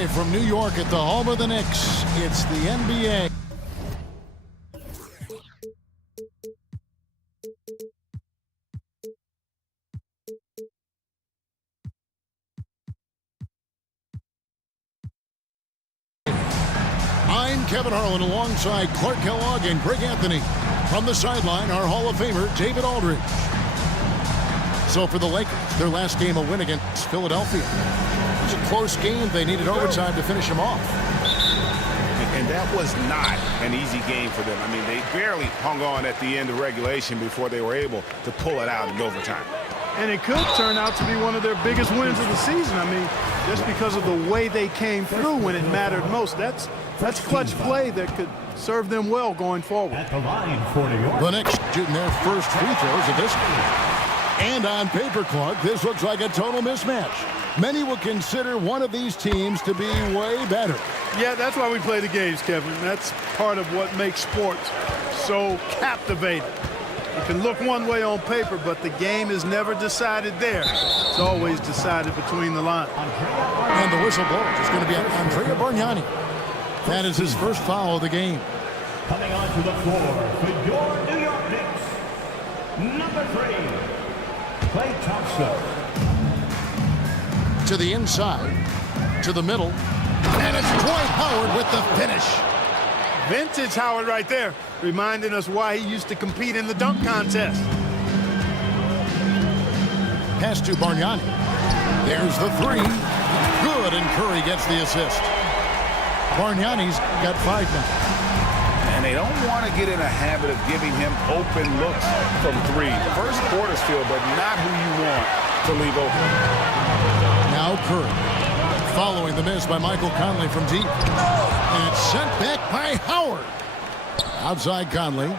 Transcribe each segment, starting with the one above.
Live from New York at the home of the Knicks, it's the NBA. I'm Kevin Harlan alongside Clark Kellogg and Greg Anthony. From the sideline, our Hall of Famer, David Aldridge. So for the Lakers, their last game a win against Philadelphia. It was a close game. They needed overtime to finish them off. And that was not an easy game for them. I mean, they barely hung on at the end of regulation before they were able to pull it out in overtime. And it could turn out to be one of their biggest wins of the season. I mean, just because of the way they came through when it mattered most. That's clutch play that could serve them well going forward. At the line for New York. The Knicks shooting their first free throws of this game. And on paper, Clark, this looks like a total mismatch. Many will consider one of these teams to be way better. Yeah, that's why we play the games, Kevin. That's part of what makes sports so captivating. You can look one way on paper, but the game is never decided there. It's always decided between the lines. And the whistle blows. It's going to be on Andrea Bargnani. That is his first foul of the game. Coming onto the floor for your New York Knicks, number 3, Klay Thompson. To the inside, to the middle, and it's Dwight Howard with the finish. Vintage Howard right there, reminding us why he used to compete in the dunk contest. Pass to Bargnani. There's the three. Good, and Curry gets the assist. Bargnani's got 5 now. And they don't want to get in a habit of giving him open looks from 3. First quarter's feel, but not who you want to leave open. Now Curry, following the miss by Michael Conley from deep. And it's sent back by Howard. Outside Conley.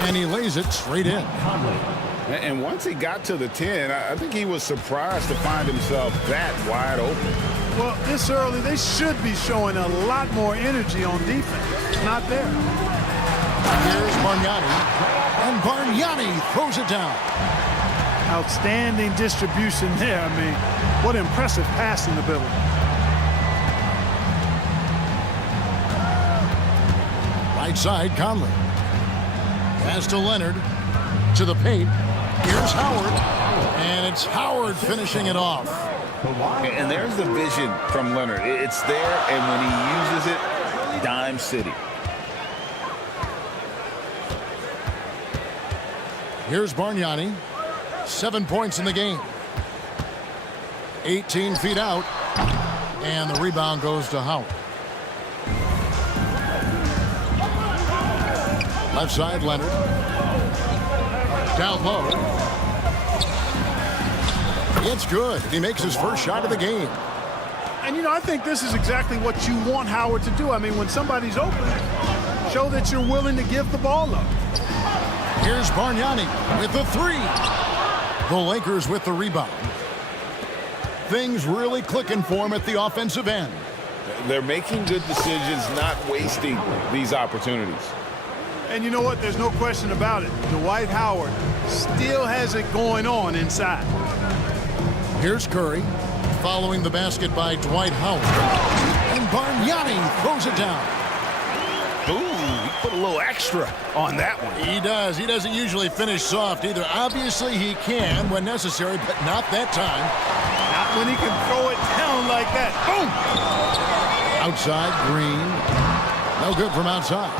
And he lays it straight in. And once he got to the 10, I think he was surprised to find himself that wide open. Well, this early, they should be showing a lot more energy on defense. It's not there. Here's Bargnani. And Bargnani throws it down. Outstanding distribution there. I mean, what impressive passing ability. Right side, Conley. Pass to Leonard. To the paint. Here's Howard. And it's Howard finishing it off. And there's the vision from Leonard. It's there, and when he uses it, dime city. Here's Bargnani. 7 points in the game. 18 feet out. And the rebound goes to Howard. Left side, Leonard. Down low. It's good. He makes his first shot of the game. And, you know, I think this is exactly what you want Howard to do. I mean, when somebody's open, show that you're willing to give the ball up. Here's Bargnani with the 3. The Lakers with the rebound. Things really clicking for him at the offensive end. They're making good decisions, not wasting these opportunities. And you know what? There's no question about it. Dwight Howard still has it going on inside. Here's Curry, following the basket by Dwight Howard. And Bargnani throws it down. Ooh, he put a little extra on that one. He does. He doesn't usually finish soft either. Obviously, he can when necessary, but not that time. Not when he can throw it down like that. Boom! Outside, Green. No good from outside.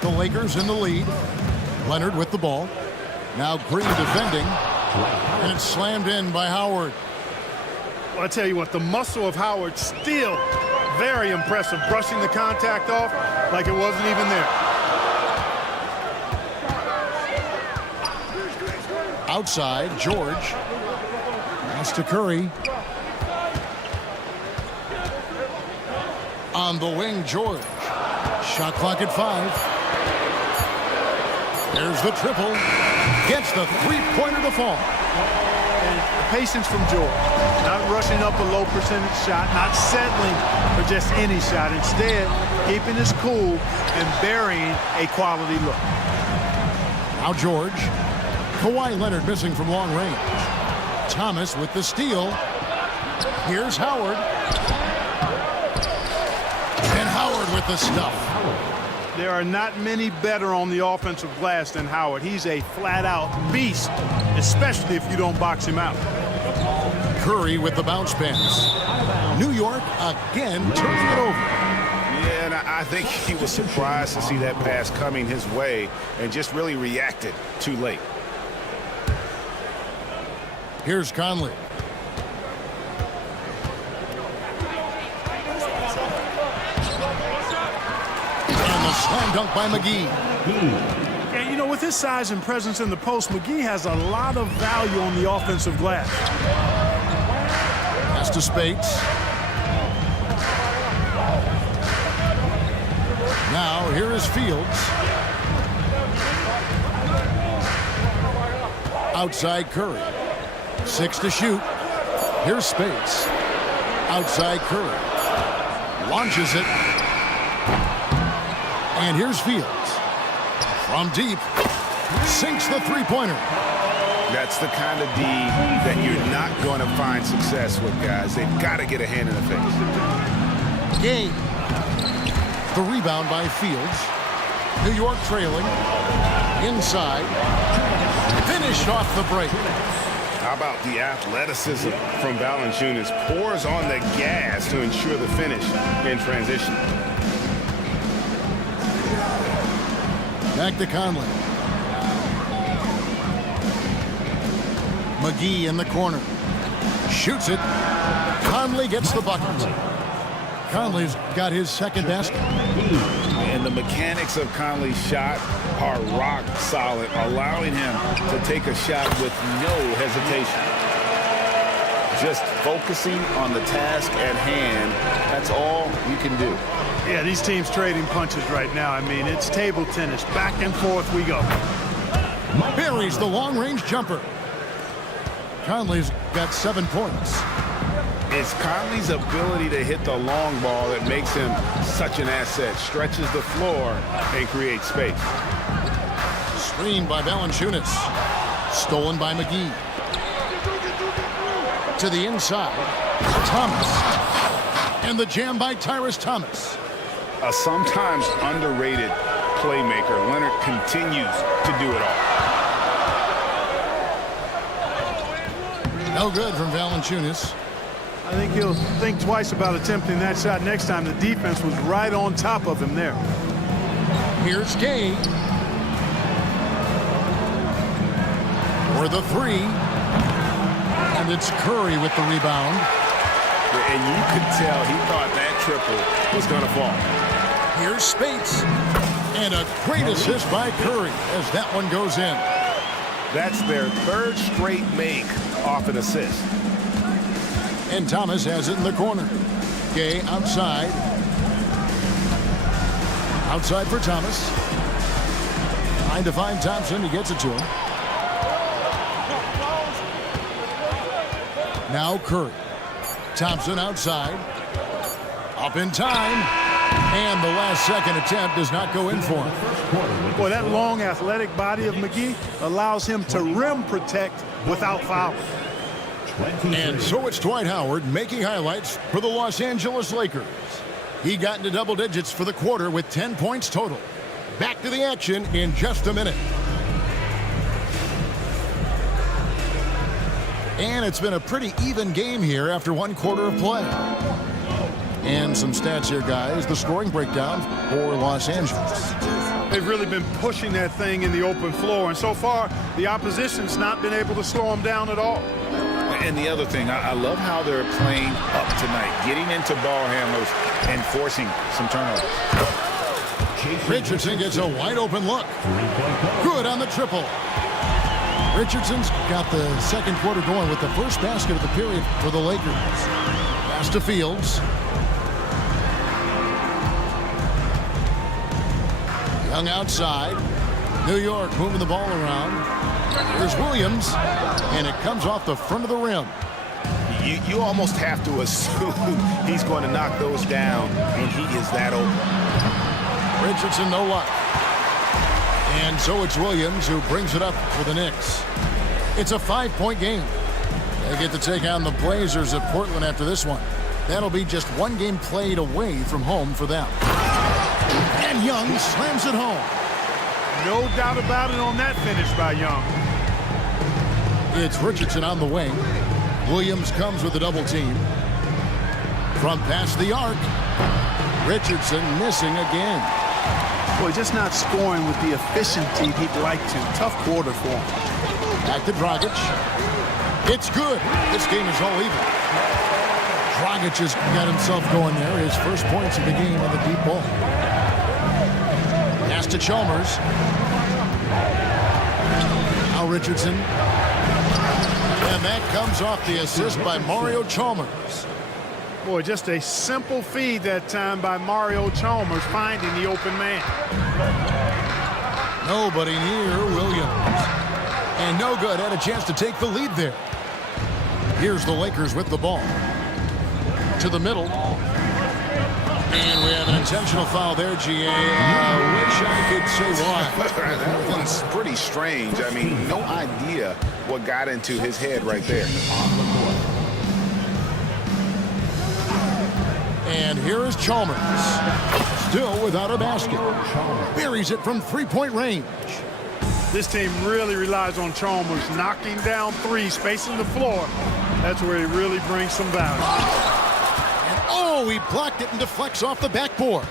The Lakers in the lead. Leonard with the ball. Now Green defending. And it's slammed in by Howard. Well, I tell you what, the muscle of Howard still very impressive. Brushing the contact off like it wasn't even there. Outside, George. Pass to Curry. On the wing, George. Shot clock at 5. There's the triple. Gets the three-pointer to fall. And the patience from George. Not rushing up a low percentage shot, not settling for just any shot. Instead, keeping his cool and burying a quality look. Now George. Kawhi Leonard missing from long range. Thomas with the steal. Here's Howard. And Howard with the stuff. There are not many better on the offensive glass than Howard. He's a flat-out beast, especially if you don't box him out. Curry with the bounce pass. New York again turning it over. Yeah, and I think he was surprised to see that pass coming his way and just really reacted too late. Here's Conley. And the slam dunk by McGee. And, you know, with his size and presence in the post, McGee has a lot of value on the offensive glass. Pass to Spates. Now, here is Fields. Outside Curry. 6 to shoot. Here's Spates. Outside Curry. Launches it. And here's Fields. From deep. Sinks the three-pointer. That's the kind of D that you're not going to find success with, guys. They've got to get a hand in the face. Game. The rebound by Fields. New York trailing. Inside. Finished off the break. How about the athleticism from Valanciunas? Pours on the gas to ensure the finish in transition. Back to Conley. McGee in the corner. Shoots it. Conley gets the bucket. Conley's got his second basket. And the mechanics of Conley's shot are rock solid, allowing him to take a shot with no hesitation. Just focusing on the task at hand, that's all you can do. Yeah, these teams trading punches right now. I mean, it's table tennis. Back and forth we go. Buries the long-range jumper. Conley's got 7 points. It's Conley's ability to hit the long ball that makes him such an asset. Stretches the floor and creates space. Screened by Valanciunas. Stolen by McGee. To the inside. Thomas. And the jam by Tyrese Thomas. A sometimes underrated playmaker. Leonard continues to do it all. No good from Valanciunas. I think he'll think twice about attempting that shot next time. The defense was right on top of him there. Here's Gay. For the three. And it's Curry with the rebound. And you could tell he thought that triple was going to fall. Here's Spates. And a great assist by Curry as that one goes in. That's their third straight make off an assist. And Thomas has it in the corner. Gay outside. Outside for Thomas. Trying to find Thompson. He gets it to him. Now Curry. Thompson outside. Up in time. And the last second attempt does not go in for him. Boy, that long athletic body of McGee allows him to rim protect without fouling. And so it's Dwight Howard making highlights for the Los Angeles Lakers. He got into double digits for the quarter with 10 points total. Back to the action in just a minute. And it's been a pretty even game here after one quarter of play. And some stats here, guys. The scoring breakdown for Los Angeles. They've really been pushing that thing in the open floor, and so far the opposition's not been able to slow them down at all. And the other thing, I love how they're playing up tonight, getting into ball handlers and forcing some turnovers. Richardson gets a wide open look. Good on the triple. Richardson's got the second quarter going with the first basket of the period for the Lakers. Pass to Fields. Young outside. New York moving the ball around. There's Williams, and it comes off the front of the rim. You almost have to assume he's going to knock those down when he is that open. Richardson, no luck. And so it's Williams who brings it up for the Knicks. It's a 5-point game. They get to take on the Blazers of Portland after this one. That'll be just one game played away from home for them. And Young slams it home. No doubt about it on that finish by Young. It's Richardson on the wing. Williams comes with a double team. From past the arc, Richardson missing again. Boy, just not scoring with the efficiency he'd like to. Tough quarter for him. Back to Dragic. It's good. This game is all even. Dragic has got himself going there. His first points of the game on the deep ball. Pass to Chalmers. Now Richardson. And that comes off the assist by Mario Chalmers. Boy, just a simple feed that time by Mario Chalmers finding the open man. Nobody near Williams. And no good. Had a chance to take the lead there. Here's the Lakers with the ball. To the middle. And we have an intentional foul there, G.A. I wish I could say why. That one's pretty strange. I mean, no idea what got into his head right there. And here is Chalmers. Still without a basket. Buries it from three-point range. This team really relies on Chalmers knocking down threes, spacing the floor. That's where he really brings some value. And oh, he blocked it and deflects off the backboard.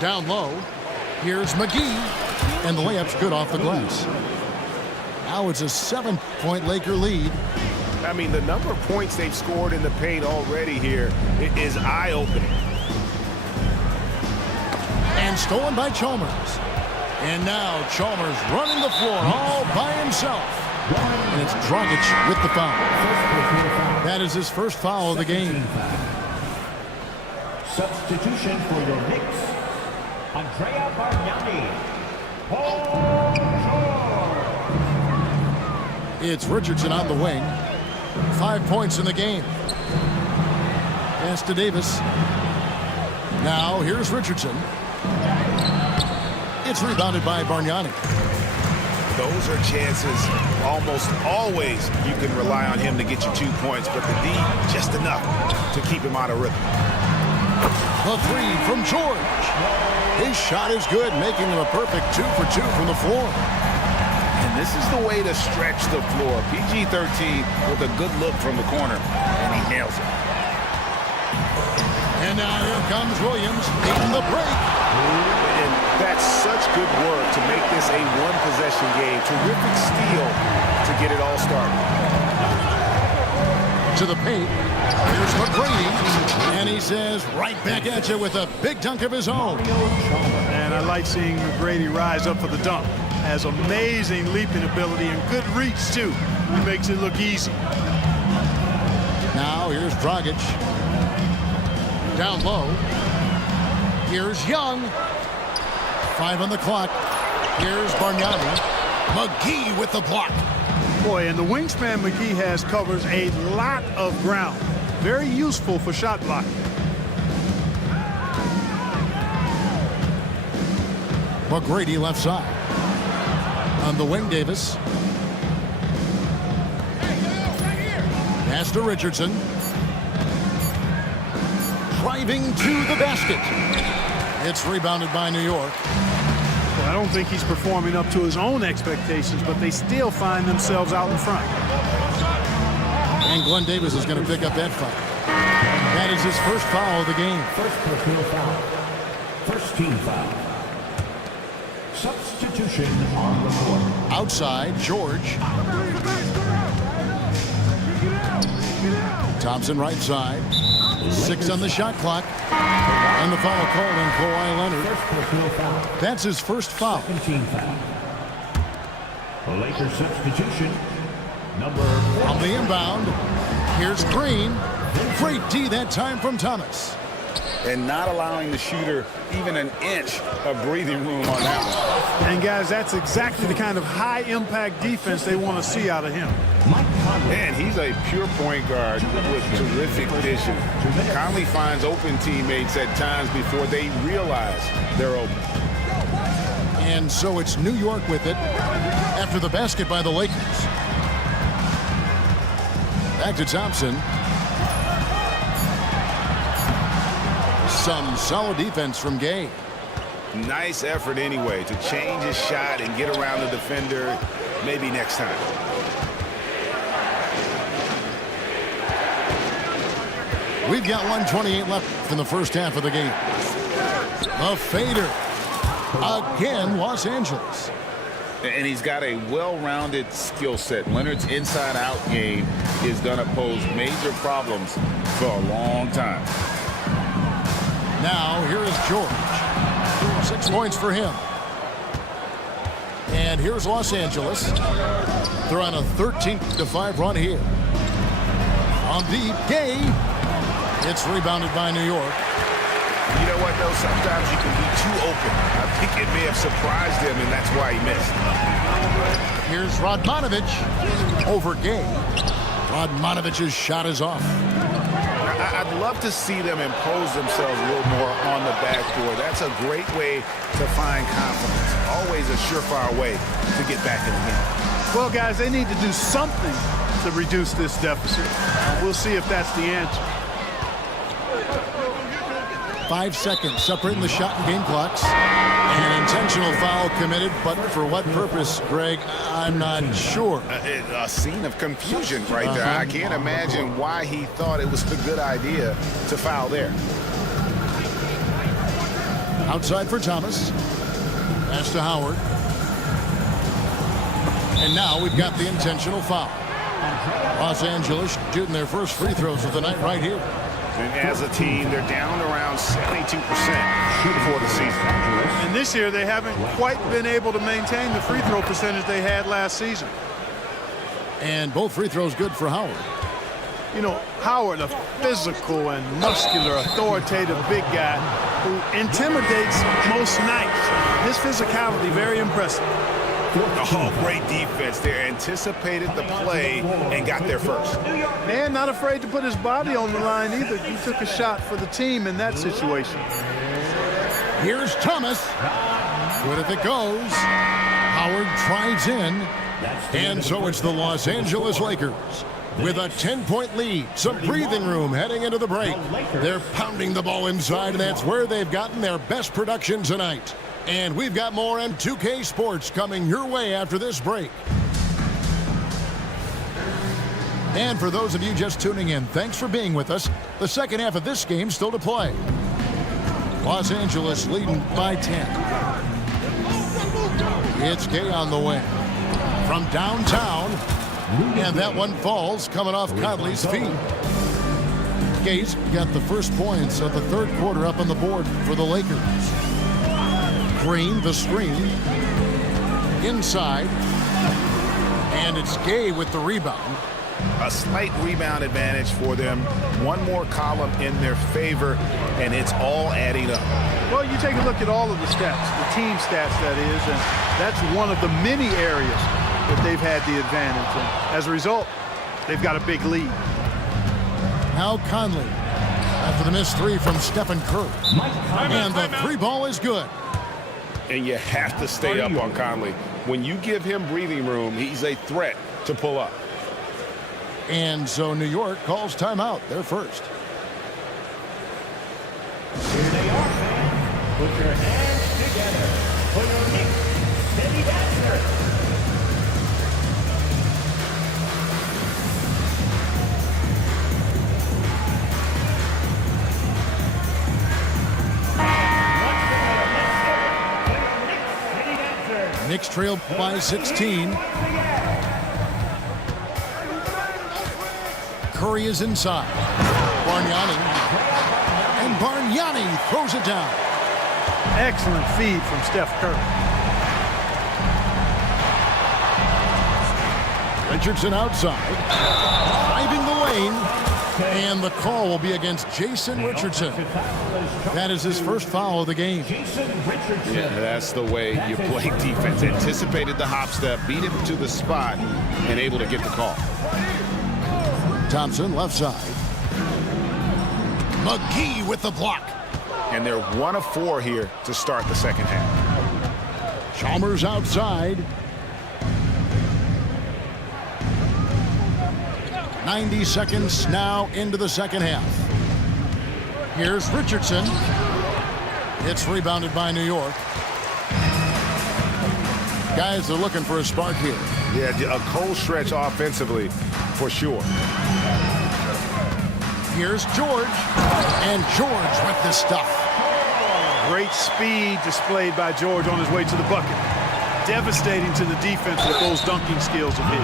Down low. Here's McGee. And the layup's good off the glass. Now it's a 7-point Laker lead. I mean, the number of points they've scored in the paint already here is eye-opening. And stolen by Chalmers. And now Chalmers running the floor all by himself. And it's Dragic with the foul. That is his first foul of the game. Substitution for your Knicks, Andrea Bargnani. Paul George. It's Richardson on the wing. 5 points in the game. Pass to Davis. Now here's Richardson. It's rebounded by Bargnani. Those are chances almost always you can rely on him to get you 2 points, but the D, just enough to keep him out of rhythm. The three from George. His shot is good, making him a perfect 2 for 2 from the floor. And this is the way to stretch the floor. PG-13 with a good look from the corner, and he nails it. And now here comes Williams, beating the break. And that's such good work to make this a one-possession game. Terrific steal to get it all started. To the paint. Here's McGrady. And he says, right back at you with a big dunk of his own. And I like seeing McGrady rise up for the dunk. Has amazing leaping ability and good reach, too. He makes it look easy. Now here's Dragic. Down low. Here's Young. 5 on the clock. Here's Bargnani. McGee with the block. Boy, and the wingspan McGee has covers a lot of ground. Very useful for shot blocking. McGrady left side. On the wing, Davis. Pass to Richardson. Driving to the basket. It's rebounded by New York. Well, I don't think he's performing up to his own expectations, but they still find themselves out in front. And Glenn Davis is going to pick up that foul. That is his first foul of the game. First personal foul. First team foul. Substitution on the court. Outside, George. Thompson right side. 6 on the shot clock. And the foul called on Kawhi Leonard. First personal foul. That's his first foul. Second team foul. The Lakers substitution. Number 4. On the inbound, here's Green. Great D that time from Thomas. And not allowing the shooter even an inch of breathing room on that one. And guys, that's exactly the kind of high-impact defense they want to see out of him. Man, he's a pure point guard with terrific vision. Conley finds open teammates at times before they realize they're open. And so it's New York with it after the basket by the Lakers. Back to Thompson. Some solid defense from Gay. Nice effort anyway to change his shot and get around the defender. Maybe next time. We've got 1:28 left in the first half of the game. A fader. Again, Los Angeles. And he's got a well-rounded skill set. Leonard's inside-out game is going to pose major problems for a long time. Now, here is George. 6 points for him. And here's Los Angeles. They're on a 13-5 run here. On deep, Gay. It's rebounded by New York. You know what, though? Sometimes you can be too open. I think it may have surprised him, and that's why he missed. Here's Radmanovic over Gay. Radmanovic's shot is off. I'd love to see them impose themselves a little more on the backboard. That's a great way to find confidence. Always a surefire way to get back in the game. Well, guys, they need to do something to reduce this deficit. We'll see if that's the answer. 5 seconds separating the shot and game clocks. An intentional foul committed, but for what purpose, Greg? I'm not sure. A scene of confusion right there. I can't imagine why he thought it was a good idea to foul there. Outside for Thomas. Pass to Howard. And now we've got the intentional foul. Los Angeles shooting their first free throws of the night right here. And as a team, they're down around 72% for the season. And this year, they haven't quite been able to maintain the free throw percentage they had last season. And both free throws good for Howard. You know, Howard, a physical and muscular, authoritative big guy who intimidates most nights. His physicality, very impressive. Oh, great defense there. Anticipated the play and got there first. And not afraid to put his body on the line either. He took a shot for the team in that situation. Here's Thomas. Good if it goes. Howard drives in. And so it's the Los Angeles Lakers with a 10-point lead. Some breathing room heading into the break. They're pounding the ball inside, and that's where they've gotten their best production tonight. And we've got more M2K Sports coming your way after this break. And for those of you just tuning in, thanks for being with us. The second half of this game still to play. Los Angeles leading by 10. It's Gay on the wing. From downtown. And that one falls coming off Conley's feet. Gay's got the first points of the third quarter up on the board for the Lakers. Green, the screen. Inside. And it's Gay with the rebound. A slight rebound advantage for them. One more column in their favor, and it's all adding up. Well, you take a look at all of the stats, the team stats, that is, and that's one of the many areas that they've had the advantage. And as a result, they've got a big lead. Now Conley after the missed three from Stephen Curry. And the three ball is good. And you have to stay up on Conley. When you give him breathing room, he's a threat to pull up. And so New York calls timeout. They're first. Here they are, fans. Put your hands together for your Knicks City Dancer. Knicks trail by 16. Curry is inside. Bargnani. And Bargnani throws it down. Excellent feed from Steph Curry. Richardson outside. Driving the lane. And the call will be against Jason Richardson. That is his first foul of the game. Yeah, that's the way you play defense. Anticipated the hop step, beat him to the spot, and able to get the call. Thompson left side. McGee with the block. And they're 1 of 4 here to start the second half. Chalmers outside. 90 seconds now into the second half. Here's Richardson. It's rebounded by New York. Guys are looking for a spark here. Yeah, a cold stretch offensively for sure. Here's George. And George with this stuff. Great speed displayed by George on his way to the bucket. Devastating to the defense with those dunking skills of his.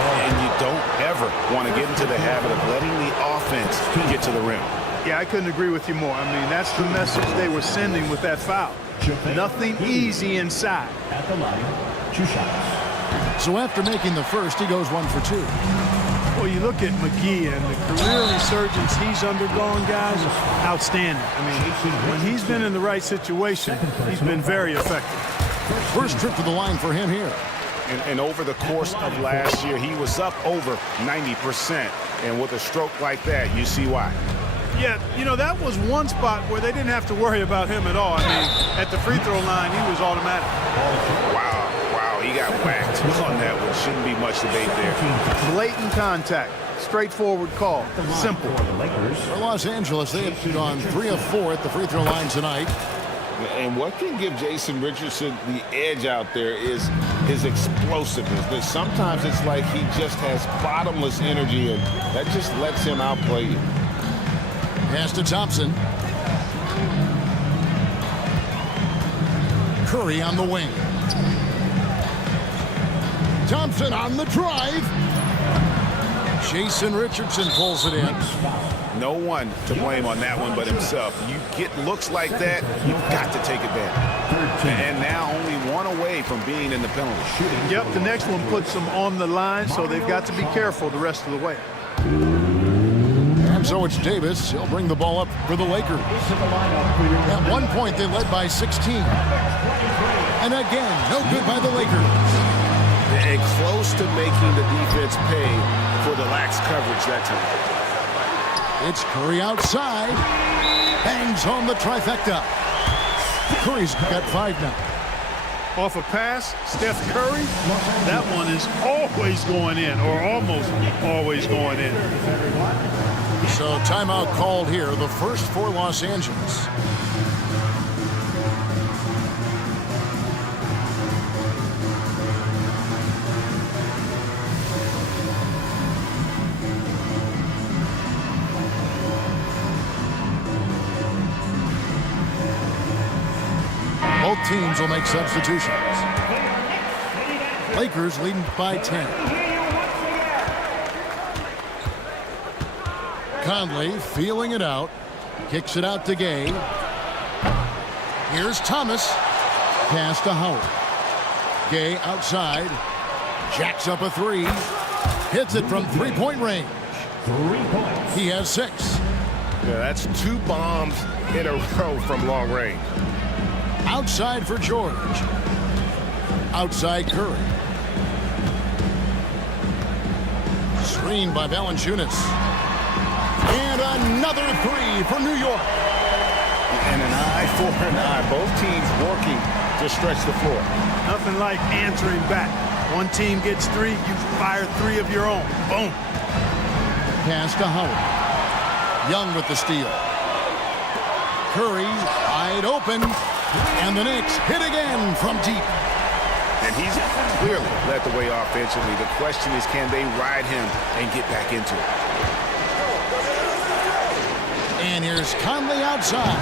And you don't ever want to get into the habit of letting the offense get to the rim. Yeah, I couldn't agree with you more. I mean, that's the message they were sending with that foul. Nothing easy inside. At the line, 2 shots. So after making the first, he goes 1 for 2. Well, you look at McGee and the career resurgence he's undergone, guys, outstanding. I mean, when he's been in the right situation, he's been very effective. First trip to the line for him here. And over the course of last year, he was up over 90%. And with a stroke like that, you see why. Yeah, you know, that was one spot where they didn't have to worry about him at all. I mean, at the free throw line, he was automatic. Wow, he got whacked on that one. Shouldn't be much debate there. Blatant contact. Straightforward call. Simple. For Los Angeles, they have gone 3 of 4 at the free throw line tonight. And what can give Jason Richardson the edge out there is his explosiveness. That sometimes it's like he just has bottomless energy, and that just lets him outplay you. Pass to Thompson. Curry on the wing. Thompson on the drive. Jason Richardson pulls it in. No one to blame on that one but himself. You get looks like that, you've got to take advantage. And now only 1 away from being in the penalty. Yep, the next one puts them on the line, so they've got to be careful the rest of the way. And so it's Davis. He'll bring the ball up for the Lakers. At one point, they led by 16. And again, no good by the Lakers. And close to making the defense pay for the lax coverage that time. It's Curry outside. Bangs home the trifecta. Curry's got 5 now. Off a pass, Steph Curry, that one is always going in, or almost always going in. So timeout called here, the first for Los Angeles. Both teams will make substitutions. Lakers leading by 10. Conley feeling it out. Kicks it out to Gay. Here's Thomas. Pass to Howard. Gay outside. Jacks up a 3. Hits it from 3-point range. 3 points. He has 6. Yeah, that's 2 bombs in a row from long range. Outside for George. Outside Curry. Screen by Valanciunas. And another 3 for New York. And an eye for an eye. Both teams working to stretch the floor. Nothing like answering back. One team gets 3, you fire 3 of your own. Boom. Pass to Howard. Young with the steal. Curry wide open. And the Knicks hit again from deep. And he's clearly led the way offensively. The question is, can they ride him and get back into it? And here's Conley outside.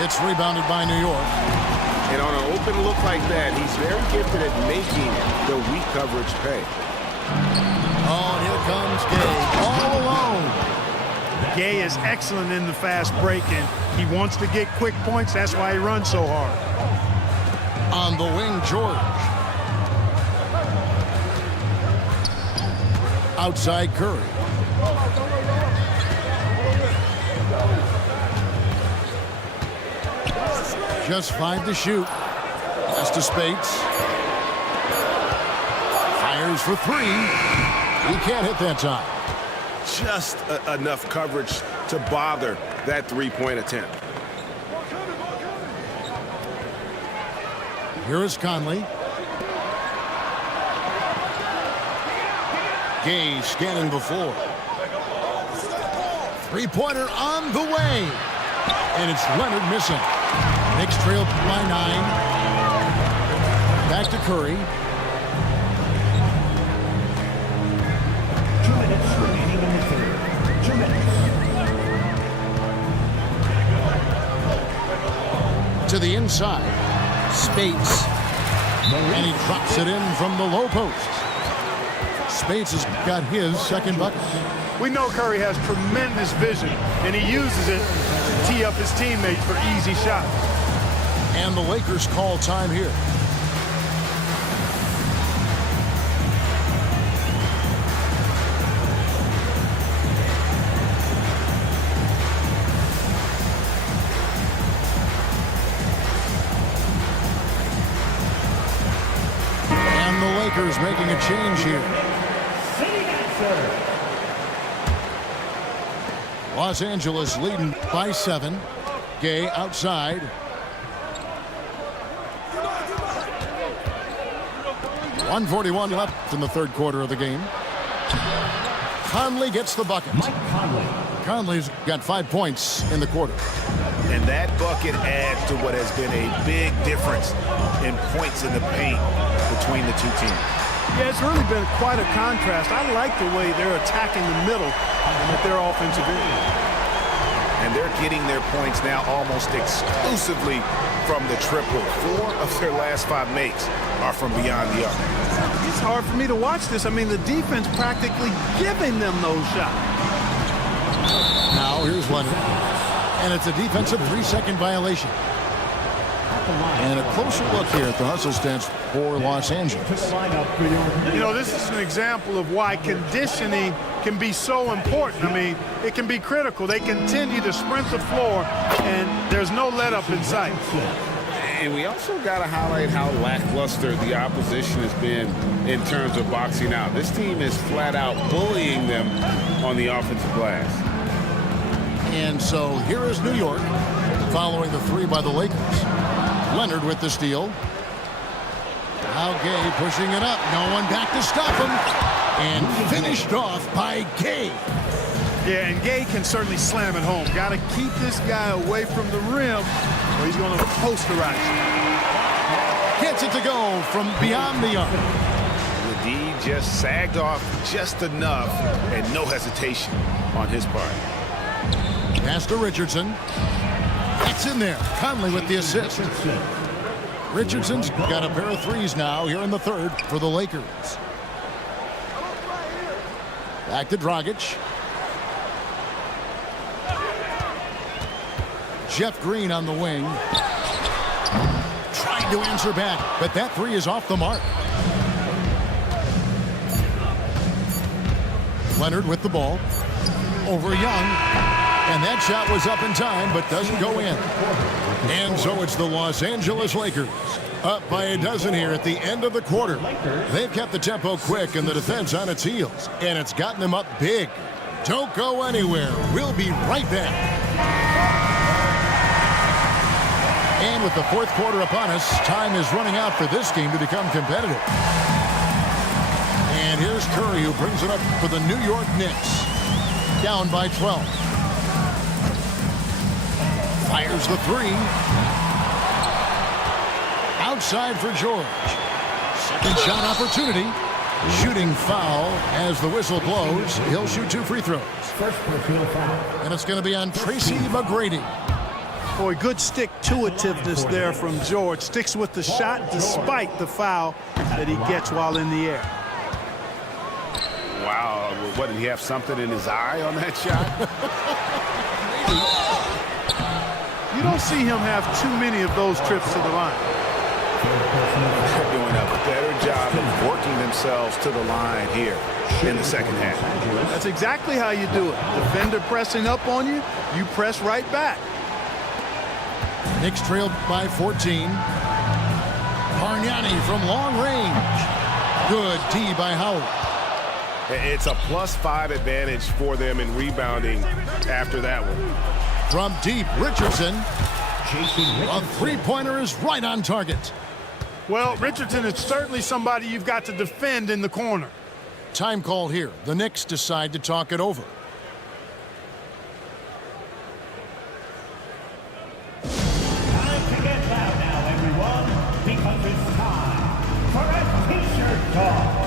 It's rebounded by New York. And on an open look like that, he's very gifted at making the weak coverage pay. Oh, and here comes Gay all alone. Gay is excellent in the fast break, and he wants to get quick points. That's why he runs so hard. On the wing, George. Outside Curry. Just 5 to shoot. Pass to Spates. Fires for 3. He can't hit that time. Just enough coverage to bother that 3-point attempt. Here is Conley. Gay scanning the floor. Three-pointer on the way. And it's Leonard missing. Knicks trail by 9. Back to Curry. 2 minutes remaining in the third. 2 minutes. To the inside. Spates. And he drops it in from the low post. Spates has got his second bucket. We know Curry has tremendous vision, and he uses it to tee up his teammates for easy shots. And the Lakers call time here. And the Lakers making a change here. Los Angeles leading by 7. Gay outside. .141 left in the third quarter of the game. Conley gets the bucket. Conley's got 5 points in the quarter. And that bucket adds to what has been a big difference in points in the paint between the two teams. Yeah, it's really been quite a contrast. I like the way they're attacking the middle with their offensive end. And they're getting their points now almost exclusively from the triple. 4 of their last 5 makes are from beyond the arc. It's hard for me to watch this. I mean, the defense practically giving them those shots. Now here's Leonard. And it's a defensive 3-second violation. And a closer look here at the hustle stats for Los Angeles. You know, this is an example of why conditioning can be so important. I mean, it can be critical. They continue to sprint the floor, and there's no let-up in sight. And we also got to highlight how lackluster the opposition has been in terms of boxing out. This team is flat out bullying them on the offensive glass. And so here is New York following the 3 by the Lakers. Leonard with the steal. Now Gay pushing it up. No one back to stop him. And finished off by Gay. Yeah, and Gay can certainly slam it home. Got to keep this guy away from the rim or he's going to posterize. Gets it to go from beyond the arc. The D just sagged off just enough and no hesitation on his part. Pass to Richardson. That's in there. Conley with the assist. Richardson's got a pair of threes now here in the third for the Lakers. Back to Dragic. Jeff Green on the wing. Trying to answer back, but that 3 is off the mark. Leonard with the ball. Over Young. And that shot was up in time, but doesn't go in. And so it's the Los Angeles Lakers up by a dozen here at the end of the quarter. They've kept the tempo quick and the defense on its heels, and it's gotten them up big. Don't go anywhere. We'll be right back. And with the fourth quarter upon us, time is running out for this game to become competitive. And here's Curry, who brings it up for the New York Knicks. Down by 12. Fires the 3. Outside for George. Second shot opportunity. Shooting foul as the whistle blows. He'll shoot 2 free throws. First personal foul. And it's going to be on Tracy McGrady. Boy, good stick-to-itiveness there from George. Sticks with the shot despite the foul that he gets while in the air. Wow, what, did he have something in his eye on that shot? You don't see him have too many of those trips to the line. They're doing a better job of working themselves to the line here in the second half. That's exactly how you do it. Defender pressing up on you, you press right back. Knicks trailed by 14. Bargnani from long range. Good D by Howard. It's a +5 advantage for them in rebounding after that one. From deep, Richardson. A three-pointer is right on target. Well, Richardson is certainly somebody you've got to defend in the corner. Time call here. The Knicks decide to talk it over. Time to get loud now, everyone, because it's time for a t-shirt talk.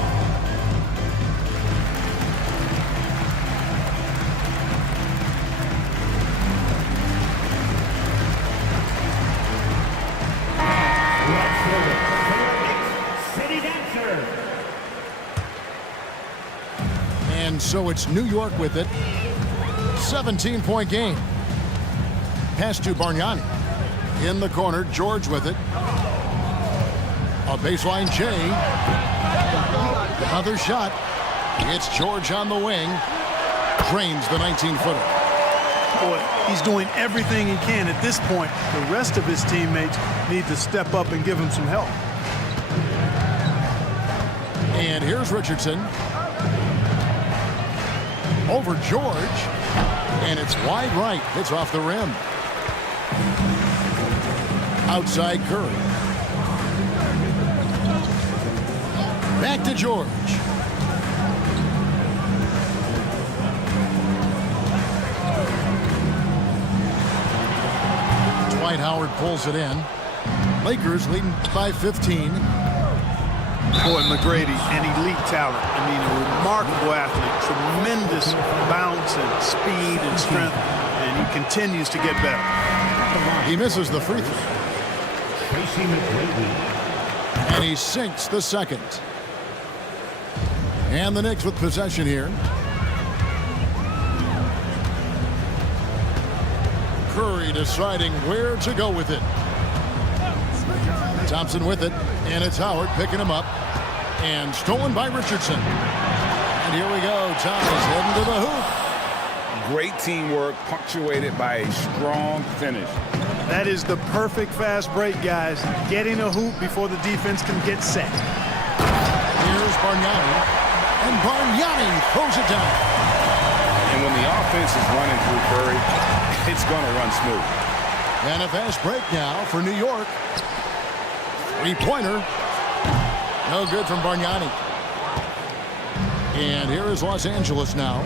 Let's hear it for your Knicks City Dancers. And so it's New York with it. 17-point game. Pass to Bargnani. In the corner, George with it. A baseline J. Another shot. It's George on the wing. Drains the 19-footer. Boy, he's doing everything he can at this point. The rest of his teammates need to step up and give him some help. And here's Richardson. Over George. And it's wide right. It's off the rim. Outside Curry. Back to George. Dwight Howard pulls it in. Lakers leading by 15. Boy, McGrady, an elite talent. I mean, a remarkable athlete. Tremendous bounce and speed and strength. And he continues to get better. He misses the free throw. And he sinks the second. And the Knicks with possession here. Curry deciding where to go with it. Thompson with it. And it's Howard picking him up. And stolen by Richardson. And here we go. Thomas heading to the hoop. Great teamwork punctuated by a strong finish. That is the perfect fast break, guys. Getting a hoop before the defense can get set. Here's Bargnani. And Bargnani throws it down. And when the offense is running through Curry, it's going to run smooth. And a fast break now for New York. Three-pointer. No good from Bargnani. And here is Los Angeles now.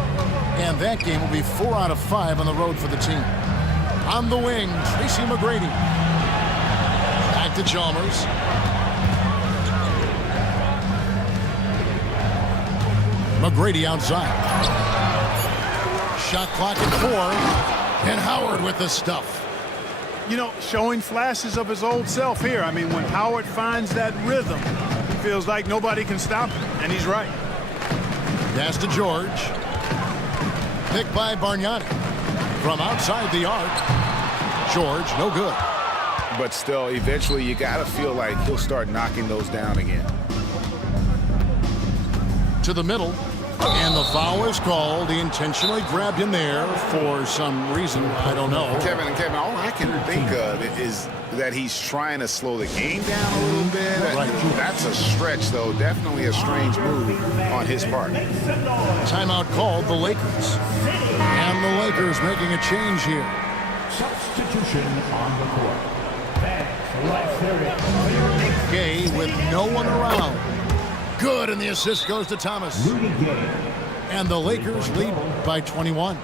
And that game will be 4 out of 5 on the road for the team. On the wing, Tracy McGrady. Back to Chalmers. McGrady outside. Shot clock at 4. And Howard with the stuff. You know, showing flashes of his old self here. I mean, when Howard finds that rhythm, he feels like nobody can stop him. And he's right. Pass to George. Picked by Bargnani. From outside the arc. George, no good. But still, eventually, you got to feel like he'll start knocking those down again. To the middle. And the foul is called. He intentionally grabbed him there for some reason. I don't know. Kevin, all I can think of is that he's trying to slow the game down a little bit. Right. That's a stretch, though. Definitely a strange move on his part. Timeout called the Lakers. And the Lakers making a change here. Substitution on the court. Let's hear it for your Knicks. Gay with no one around. Good, and the assist goes to Thomas. And the Lakers lead by 21.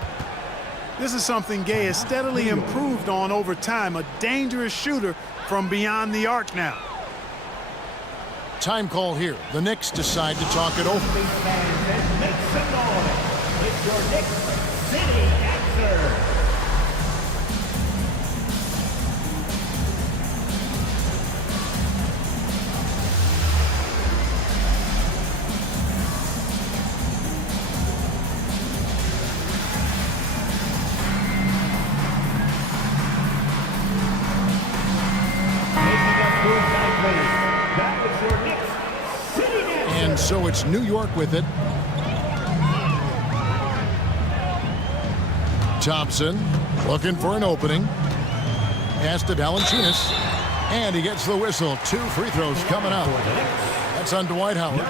This is something Gay has steadily improved on over time. A dangerous shooter from beyond the arc now. Time call here. The Knicks decide to talk it over. Make some noise. It's your Knicks City Dancers. And so it's New York with it. Thompson looking for an opening. Pass to Valanciunas. And he gets the whistle. 2 free throws coming up. That's on Dwight Howard.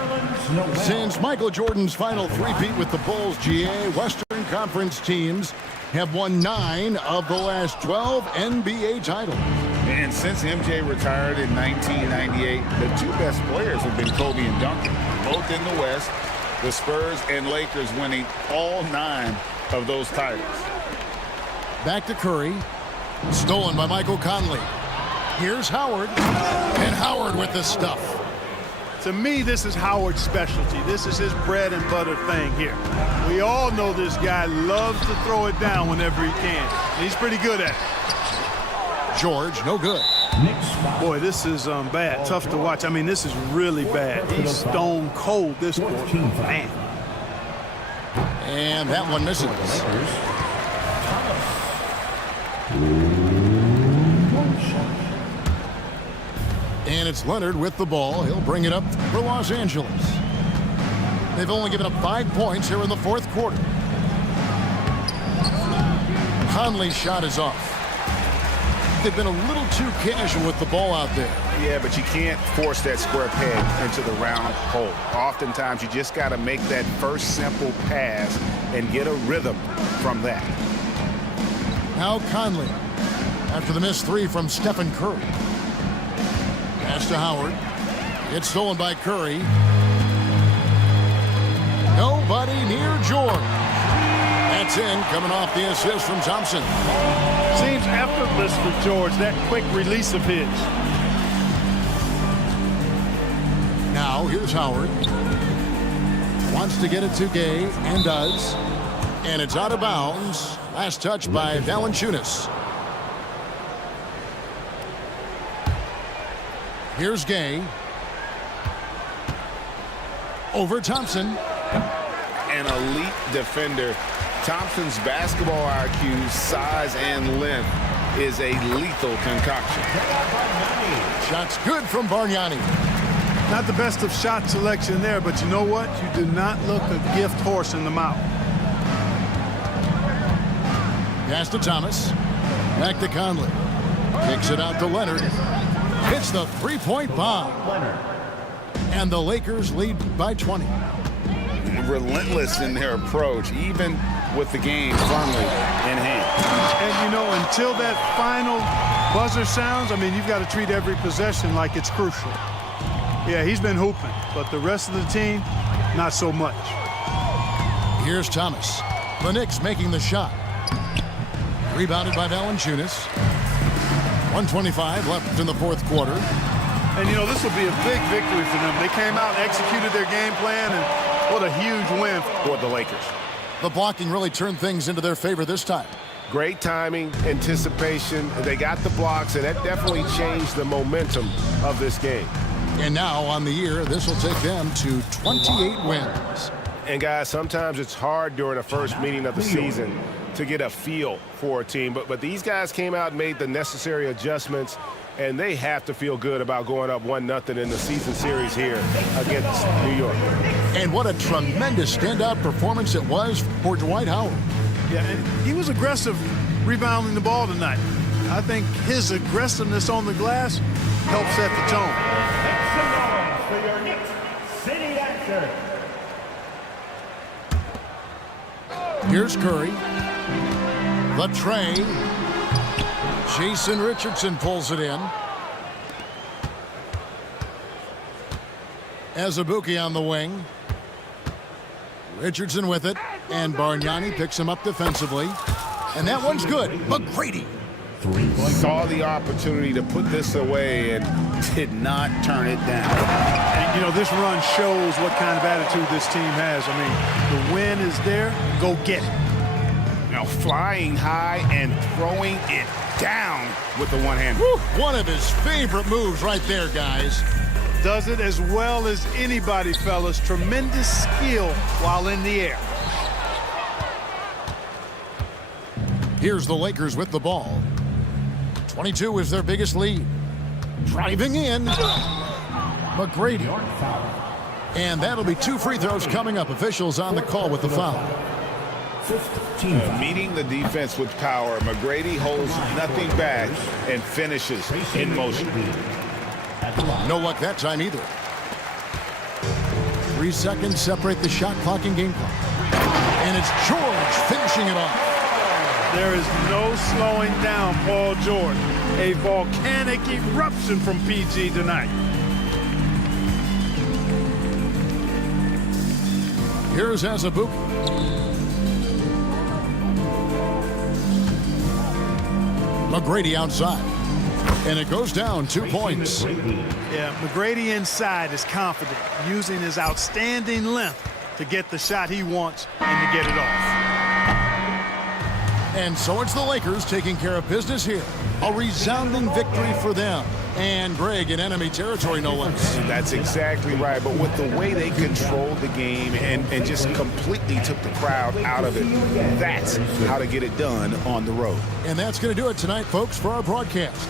Since Michael Jordan's final three-peat with the Bulls, GA, Western Conference teams have won 9 of the last 12 NBA titles. And since MJ retired in 1998, the 2 best players have been Kobe and Duncan, both in the West. The Spurs and Lakers winning all 9 of those titles. Back to Curry. Stolen by Michael Conley. Here's Howard. And Howard with the stuff. To me, this is Howard's specialty. This is his bread and butter thing here. We all know this guy loves to throw it down whenever he can. He's pretty good at it. George, no good. Boy, this is bad. Tough to watch. I mean, this is really bad. He's stone cold this quarter. Man. And that one misses. And it's Leonard with the ball. He'll bring it up for Los Angeles. They've only given up 5 points here in the fourth quarter. Conley's shot is off. They've been a little too casual with the ball out there. Yeah, but you can't force that square peg into the round hole. Oftentimes, you just got to make that first simple pass and get a rhythm from that. Now Conley, after the missed 3 from Stephen Curry. Pass to Howard. It's stolen by Curry. Nobody near George. That's in, coming off the assist from Thompson. Seems effortless for George, that quick release of his. Now here's Howard. Wants to get it to Gay, and does. And it's out of bounds. Last touch by Valanciunas. Here's Gay. Over Thompson. An elite defender. Thompson's basketball IQ, size, and length is a lethal concoction. Shots good from Bargnani. Not the best of shot selection there, but you know what? You do not look a gift horse in the mouth. Pass to Thomas. Back to Conley. Kicks it out to Leonard. Hits the three-point bomb. And the Lakers lead by 20. Relentless in their approach, even with the game firmly in hand. And, you know, until that final buzzer sounds, I mean, you've got to treat every possession like it's crucial. Yeah, he's been hooping, but the rest of the team, not so much. Here's Thomas. The Knicks making the shot. Rebounded by Valanciunas. 1:25 left in the fourth quarter. And, you know, this will be a big victory for them. They came out, executed their game plan, and what a huge win for the Lakers. The blocking really turned things into their favor this time. Great timing, anticipation. They got the blocks, and that definitely changed the momentum of this game. And now on the year, this will take them to 28 wins. And guys, sometimes it's hard during the first meeting of the season to get a feel for a team. But these guys came out and made the necessary adjustments, and they have to feel good about going up 1-0 in the season series here against New York. And what a tremendous standout performance it was for Dwight Howard. Yeah, and he was aggressive rebounding the ball tonight. I think his aggressiveness on the glass helped set the tone. For your Knicks City Answer. Here's Curry. The tray. Jason Richardson pulls it in. Azubuike on the wing. Richardson with it. And Bargnani picks him up defensively. And that one's good. McGrady. Saw the opportunity to put this away and did not turn it down. And, you know, this run shows what kind of attitude this team has. I mean, the win is there. Go get it. Now flying high and throwing it down with the one hand. One of his favorite moves right there, guys. Does it as well as anybody, fellas. Tremendous skill while in the air. Here's the Lakers with the ball. 22 is their biggest lead. Driving in. McGrady. And that'll be 2 free throws coming up. Officials on the call with the foul. Meeting the defense with power, McGrady holds nothing back and finishes in motion. No luck that time either. 3 seconds separate the shot clock and game clock. And it's George finishing it off. There is no slowing down Paul George. A volcanic eruption from PG tonight. Here's Azubuike. McGrady outside. And it goes down 2 points. Yeah, McGrady inside is confident, using his outstanding length to get the shot he wants and to get it off. And so it's the Lakers taking care of business here. A resounding victory for them. And Greg in enemy territory, no less. That's exactly right. But with the way they controlled the game and just completely took the crowd out of it, that's how to get it done on the road. And that's going to do it tonight, folks, for our broadcast.